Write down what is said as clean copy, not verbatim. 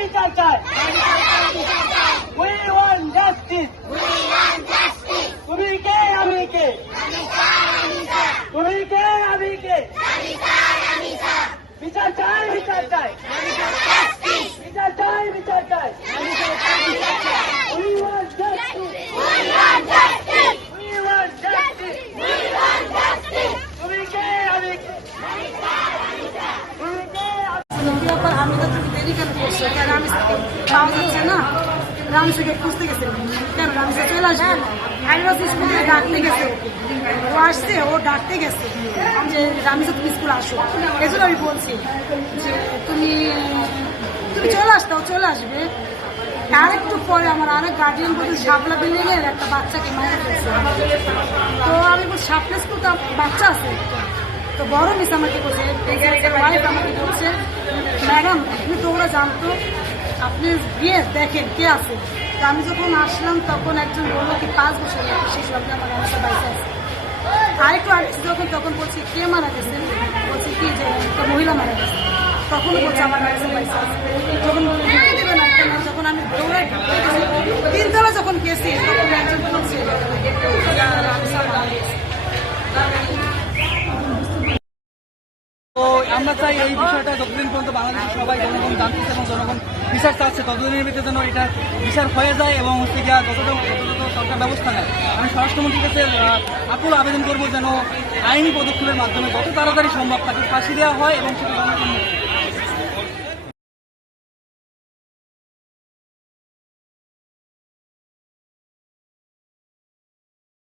বিচার চাই। We want justice. তুমি কে আমি কে? তুমি কে আমি কে? বিচার চাই, বিচার চাই, বিচার চাই, বিচার চাই। We want justice. We want justice. তুমি কে আমি কে? তুমি কে আমি তো তুমি দেরি কেন করছো? কারণ আমি পাওয়া যাচ্ছে না। রামসাকে খুঁজতে গেছে কেন? রামসা চলে আসবে। আইরাস স্কুল থেকে ডাকতে গেছে, ও আসছে, ও ডাকতে গেছে যে রামসা তুমি স্কুল আসো। এজন্য আমি বলছি যে তুমি চলে আসতে, ও চলে আসবে। আর একটু পরে আমার আরেক গার্জিয়ান বলছে শাপলা বিল্ডিং এর একটা বাচ্চাকে মারা গেছে। তো আমি বলছি শাপলা স্কুল তো বাচ্চা আছে। তো বড় মিস আমাকে বলছে, ওয়াইফ আমাকে বলছে, ম্যাডাম আপনি তো ওরা জানতো, আপনি গিয়ে দেখেন কে আছে। তো আমি যখন আসলাম তখন একজন বললো কি 5 বছর শিশু, আপনি আমার রামসা বাইসে আছে। আরেকটু আসছি তখন বলছি কে মারা গেছে? বলছি কি যে একটা মহিলা মারা গেছে। তখনও বলছে আমার রামসা বাইসে আছে। যখন দেবে না, যখন আমি দৌড়াই 3 তলা যখন গেছি তখন একজন বলছে রামসা মারা গেছে। তো আমরা চাই এই বিষয়টা যতদিন পর্যন্ত বাংলাদেশের সবাই জনগণ জানতেছে এবং জনগণ বিচার চাচ্ছে ততদিনের ভিতরে যেন এটা বিচার হয়ে যায় এবং হচ্ছে গিয়া যতটা সরকার ব্যবস্থা নেয়। আমি স্বরাষ্ট্রমন্ত্রীর কাছে আকুল আবেদন করবো যেন আইনি পদক্ষেপের মাধ্যমে যত তাড়াতাড়ি সম্ভব তাকে ফাঁসি দেওয়া হয় এবং সেটা জনগণ